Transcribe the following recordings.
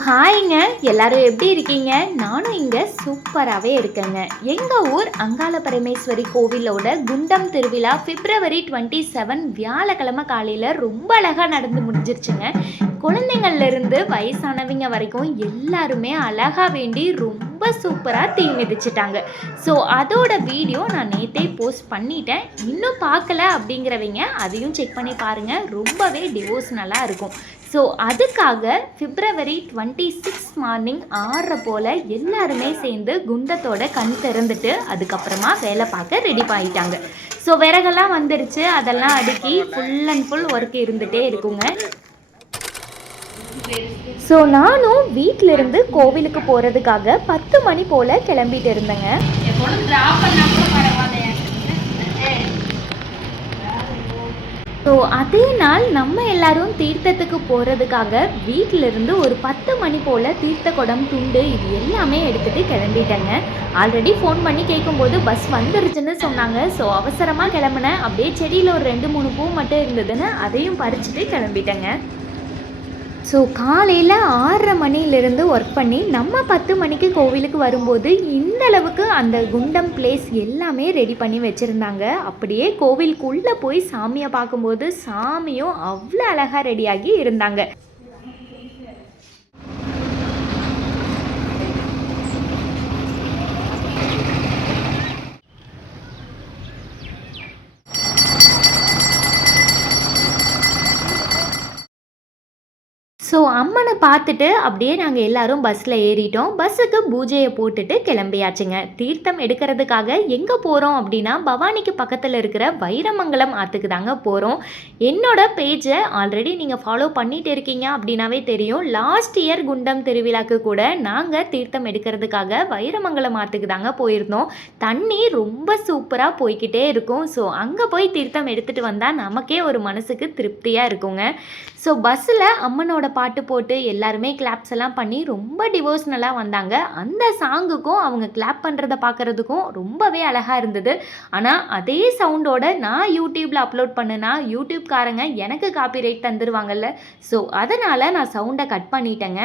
ஹாய்ங்க. எல்லாரும் எப்படி இருக்கீங்க? நானும் இங்கே சூப்பராகவே இருக்கேங்க. எங்கள் ஊர் அங்காள பரமேஸ்வரி கோவிலோட குண்டம் திருவிழா பிப்ரவரி டுவெண்ட்டி செவன் வியாழக்கிழமை காலையில் ரொம்ப அழகாக நடந்து முடிஞ்சிருச்சுங்க. குழந்தைங்கள்லேருந்து வயசானவங்க வரைக்கும் எல்லாருமே அழகாக வேண்டி ரொம்ப சூப்பராக தீ மிதிச்சிட்டாங்க. ஸோ அதோட வீடியோ நான் நேத்தே போஸ்ட் பண்ணிட்டேன். இன்னும் பார்க்கல அப்படிங்கிறவங்க அதையும் செக் பண்ணி பாருங்கள் ரொம்பவே டிவோஷனலாக இருக்கும். ஸோ அதுக்காக பிப்ரவரி டுவெண்ட்டி சிக்ஸ் மார்னிங் ஆறரை போல் எல்லாருமே சேர்ந்து குண்டத்தோட கண் திறந்துட்டு அதுக்கப்புறமா வேலை பார்க்க ரெடி பண்ணிட்டாங்க ஸோ விறகெல்லாம் வந்துருச்சு. அதெல்லாம் அடுக்கி ஃபுல் அண்ட் ஃபுல் ஒர்க் இருந்துகிட்டே இருக்குங்க. ஸோ நானும் வீட்டிலிருந்து கோவிலுக்கு போகிறதுக்காக பத்து மணி போல் கிளம்பிட்டு இருந்தேங்க. ஸோ அதே நாள் நம்ம எல்லாரும் தீர்த்தத்துக்கு போகிறதுக்காக வீட்டிலிருந்து ஒரு பத்து மணி போல் தீர்த்த குடம் துண்டு இது எல்லாமே எடுத்துகிட்டு கிளம்பிட்டேங்க. ஆல்ரெடி ஃபோன் பண்ணி கேட்கும்போது பஸ் வந்துருச்சுன்னு சொன்னாங்க. ஸோ அவசரமாக கிளம்புனேன். அப்படியே செடியில் ஒரு ரெண்டு மூணு பூ மட்டும் இருந்ததுன்னு அதையும் பறிச்சுட்டு கிளம்பிட்டேங்க. ஸோ காலையில் ஆறரை மணிலேருந்து ஒர்க் பண்ணி நம்ம பத்து மணிக்கு கோவிலுக்கு வரும்போது இந்த அளவுக்கு அந்த குண்டம் பிளேஸ் எல்லாமே ரெடி பண்ணி வச்சுருந்தாங்க. அப்படியே கோவிலுக்குள்ளே போய் சாமியை பார்க்கும்போது சாமியும் அவ்வளோ அழகாக ரெடியாகி இருந்தாங்க ஸோ அம்மனை பார்த்துட்டு அப்படியே நாங்கள் எல்லாரும் பஸ்ஸில் ஏறிட்டோம். பஸ்ஸுக்கு பூஜையை போட்டுட்டு கிளம்பியாச்சுங்க. தீர்த்தம் எடுக்கிறதுக்காக எங்கே போகிறோம் அப்படின்னா பவானிக்கு பக்கத்தில் இருக்கிற வைரமங்கலம் ஆற்றுக்கு தாங்க போகிறோம் என்னோட பேஜை ஆல்ரெடி நீங்கள் ஃபாலோ பண்ணிட்டு இருக்கீங்க அப்படின்னாவே தெரியும். லாஸ்ட் இயர் குண்டம் திருவிழாக்கு கூட நாங்கள் தீர்த்தம் எடுக்கிறதுக்காக வைரமங்கலம் ஆற்றுக்கு தாங்க போயிருந்தோம். தண்ணி ரொம்ப சூப்பராக போய்க்கிட்டே இருக்கும். ஸோ அங்கே போய் தீர்த்தம் எடுத்துகிட்டு வந்தால் நமக்கே ஒரு மனசுக்கு திருப்தியாக இருக்குங்க. ஸோ பஸ்ஸில் அம்மனோட பாட்டு போட்டு எல்லாருமே கிளாப்ஸ் எல்லாம் பண்ணி ரொம்ப டிவோஷனலாக வந்தாங்க. அந்த சாங்குக்கும் அவங்க கிளாப் பண்ணுறத பார்க்குறதுக்கும் ரொம்பவே அழகாக இருந்தது. ஆனால் அதே சவுண்டோட நான் யூடியூப்பில் அப்லோட் பண்ணுனா யூடியூப்காரங்க எனக்கு காப்பிரைட் தந்துடுவாங்கல்ல ஸோ அதனால் நான் சவுண்டை கட் பண்ணிட்டேங்க.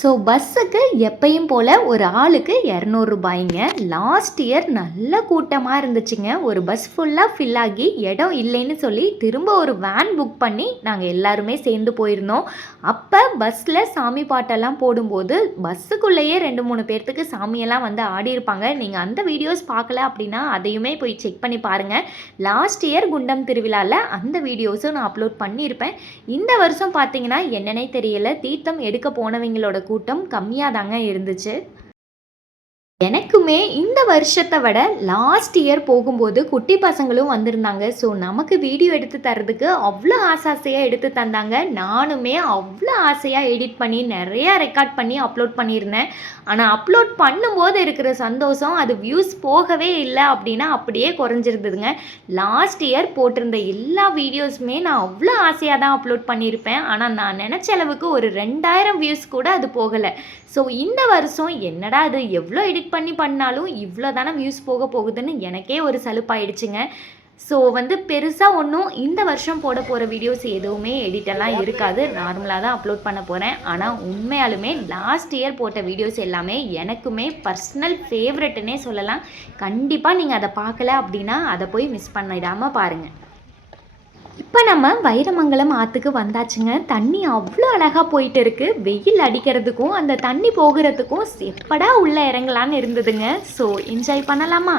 ஸோ பஸ்ஸுக்கு எப்பயும் போல் ஒரு ஆளுக்கு இரநூறுபாய்ங்க லாஸ்ட் இயர் நல்ல கூட்டமாக இருந்துச்சுங்க. ஒரு பஸ் ஃபுல்லாக ஃபில் ஆகி இடம் இல்லைன்னு சொல்லி திரும்ப ஒரு வேன் புக் பண்ணி நாங்கள் எல்லாருமே சேர்ந்து போயிருந்தோம். அப்போ பஸ்ஸில் சாமி பாட்டெல்லாம் போடும்போது பஸ்ஸுக்குள்ளேயே ரெண்டு மூணு பேர்த்துக்கு சாமியெல்லாம் வந்து ஆடியிருப்பாங்க. நீங்கள் அந்த வீடியோஸ் பார்க்கல அப்படின்னா அதையுமே போய் செக் பண்ணி பாருங்கள் லாஸ்ட் இயர் குண்டம் திருவிழாவில் அந்த வீடியோஸும் நான் அப்லோட் பண்ணியிருப்பேன். இந்த வருஷம் பார்த்தீங்கன்னா என்னன்னே தெரியல. தீர்த்தம் எடுக்க போனவங்களோட கூட்டம் கம்மியாக தாங்க இருந்துச்சு. எனக்குமே இந்த வருஷத்தை விட லாஸ்ட் இயர் போகும்போது குட்டி பசங்களும் வந்திருந்தாங்க. ஸோ நமக்கு வீடியோ எடுத்து தரதுக்கு அவ்வளோ ஆசாசையாக எடுத்து தந்தாங்க. நானுமே அவ்வளோ ஆசையாக எடிட் பண்ணி நிறையா ரெக்கார்ட் பண்ணி அப்லோட் பண்ணியிருந்தேன். ஆனால் அப்லோட் பண்ணும்போது இருக்கிற சந்தோஷம் அது வியூஸ் போகவே இல்லை அப்படின்னா அப்படியே குறைஞ்சிருந்ததுங்க. லாஸ்ட் இயர் போட்டிருந்த எல்லா வீடியோஸுமே நான் அவ்வளோ ஆசையாக தான் அப்லோட் பண்ணியிருப்பேன். ஆனால் நான் நினச்ச அளவுக்கு ஒரு ரெண்டாயிரம் வியூஸ் கூட அது போகலை. ஸோ இந்த வருஷம் என்னடா அது எவ்வளோ எடிட் பண்ணி பண்ணாலும் இவ்வளோ தானே வியூஸ் போக போகுதுன்னு எனக்கே ஒரு சலுப்பாயிடுச்சுங்க. ஸோ வந்து பெருசாக ஒன்றும் இந்த வருஷம் போட போகிற வீடியோஸ் எதுவுமே எடிட்டெல்லாம் இருக்காது. நார்மலாக தான் அப்லோட் பண்ண போகிறேன் ஆனால் உண்மையாலுமே லாஸ்ட் இயர் போட்ட வீடியோஸ் எல்லாமே எனக்குமே பர்சனல் ஃபேவரெட்டுன்னே சொல்லலாம். கண்டிப்பாக நீங்கள் அதை பார்க்கல அப்படின்னா அதை போய் மிஸ் பண்ணிடாமல் பாருங்கள் இப்போ நம்ம வைரமங்கலம் ஆற்றுக்கு வந்தாச்சுங்க. தண்ணி அவ்வளோ அழகாக போயிட்டு இருக்கு வெயில் அடிக்கிறதுக்கும் அந்த தண்ணி போகிறதுக்கும் எப்படா உள்ளே இறங்கலான்னு இருந்ததுங்க. ஸோ என்ஜாய் பண்ணலாமா?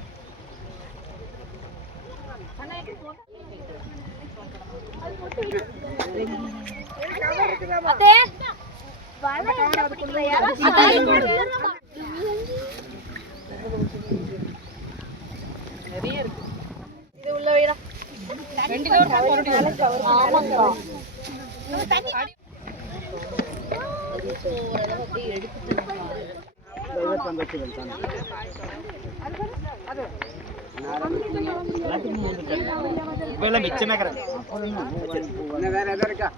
அத்தே நிறைய இருக்கு இது உள்ள வைடா ரெண்டு கவர் தான் போட்டு ஆமாங்கா அப்படியே எடுத்து வேற ஏதாவது இருக்கா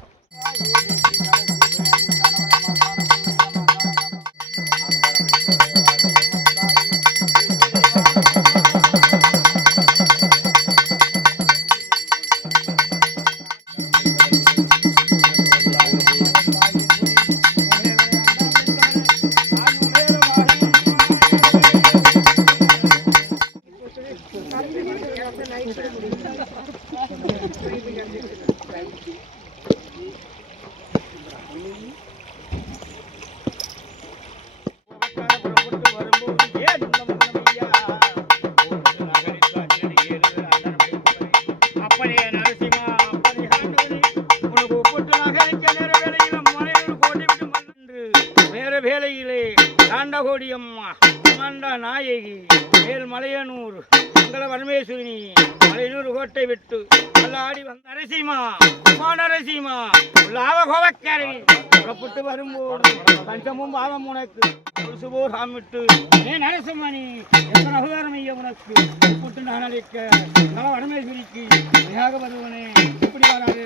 கோடி அம்மா நாயகி மேல் மலையனூர் மங்கள பரமேஸ்வரினி மலையனூர் கோட்டை விட்டு அல்லாடி வந்த நரசிம்மா அம்மா நரசிம்மா உள்ளாவ கோவக்காரி புறப்பட்டு வரும்போது பஞ்சமும் பாவம் உனக்கு. சுபோ சாமிட்டு ஏ நரசிம்மணி எத்தனை அபகாரம் ஐயா உனக்கு? புட்டு நான் அழைக்க நல வடமேஸ்வரிக்கு வருவனே. இப்படி வராது.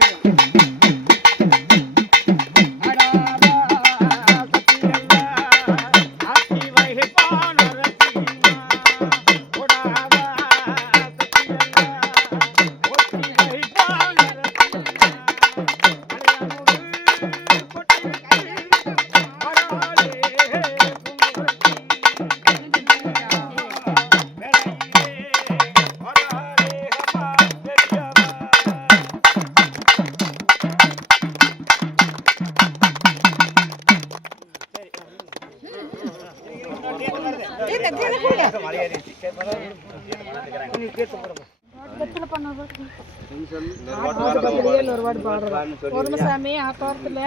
பொறுமசாமி ஆத்தோரத்துல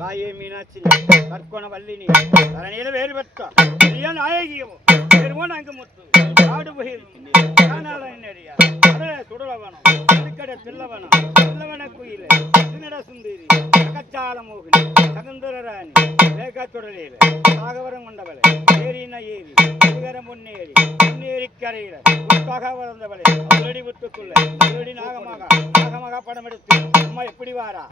தாயே மீனாட்சி கற்கோண வல்லினி தரணியில வேறு பெற்றா பெரிய நாயகியமோ பெருமோன் அங்கு முத்து ஆடு பயிர் காணாளியா அட சுடலவனம் அதுக்கடை தில்லவனம் தில்லவன குயில் திருநட சுந்தரி அகச்சால மோகினி சகந்தர ராணி வேகா சுடலையில சாகவரம் கொண்டவளை ஏரின ஏரி சிகரம் முன்னேறி கரையில. உட்காக வளர்ந்தவளே அவரடி விட்டுக்குள்ள அவரடி நாகமாக நாகமாக படம் எடுத்து அம்மா எப்படி வாரா?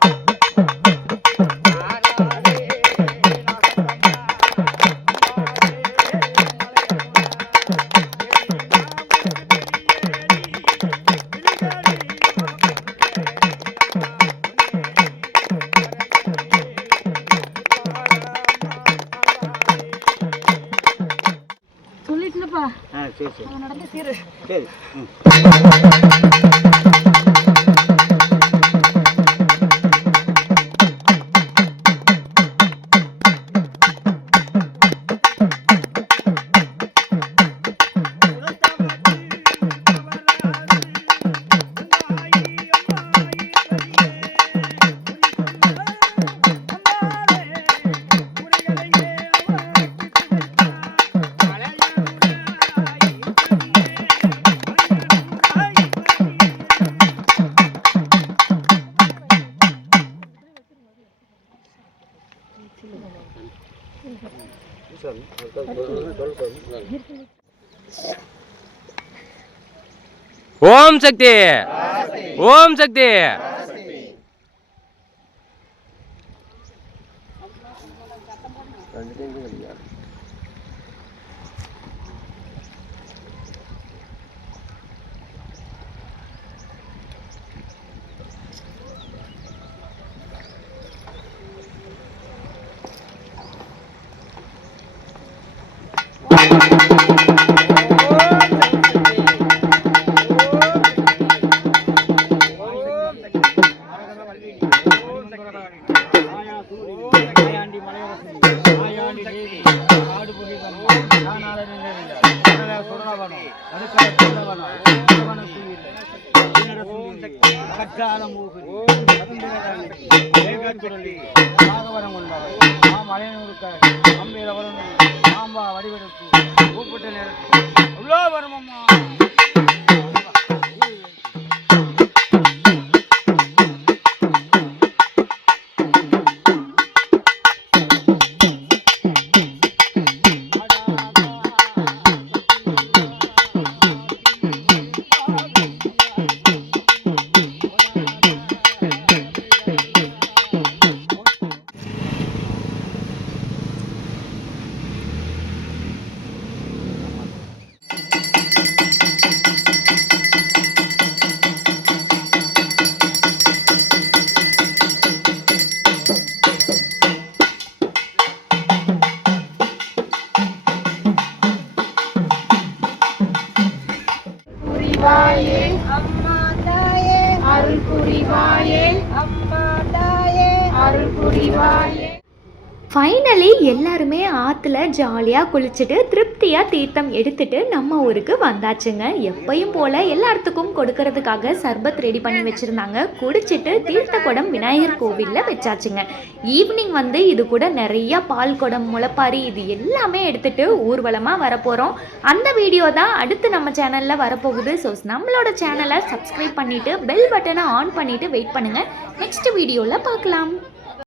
சரி சரி. நடந்து சீரு சரி. ம். ఓం శక్తి! ఓం శక్తి! ஓம் சக்தி ஓம் சக்தி அம்பேல பாம்பா வடிவெடுத்து கூப்பிட்ட நேரத்தில் அவ்வளோ வருமம்மா எல்லாருமே ஆற்றுல ஜாலியாக குளிச்சுட்டு திருப்தியாக தீர்த்தம் எடுத்துட்டு நம்ம ஊருக்கு வந்தாச்சுங்க. எப்பயும் போல் எல்லாத்துக்கும் கொடுக்கறதுக்காக சர்பத் ரெடி பண்ணி வச்சுருந்தாங்க. குடிச்சிட்டு தீர்த்த குடம் விநாயகர் கோவிலில் வச்சாச்சுங்க. ஈவினிங் வந்து இது கூட நிறைய பால் குடம் முளைப்பாரி இது எல்லாமே எடுத்துகிட்டு ஊர்வலமாக வரப்போகிறோம் அந்த வீடியோ தான் அடுத்து நம்ம சேனலில் வரப்போகுது. ஸோ நம்மளோட சேனலை சப்ஸ்கிரைப் பண்ணிவிட்டு பெல் பட்டனை ஆன் பண்ணிவிட்டு வெயிட் பண்ணுங்கள் நெக்ஸ்ட் வீடியோவில் பார்க்கலாம்.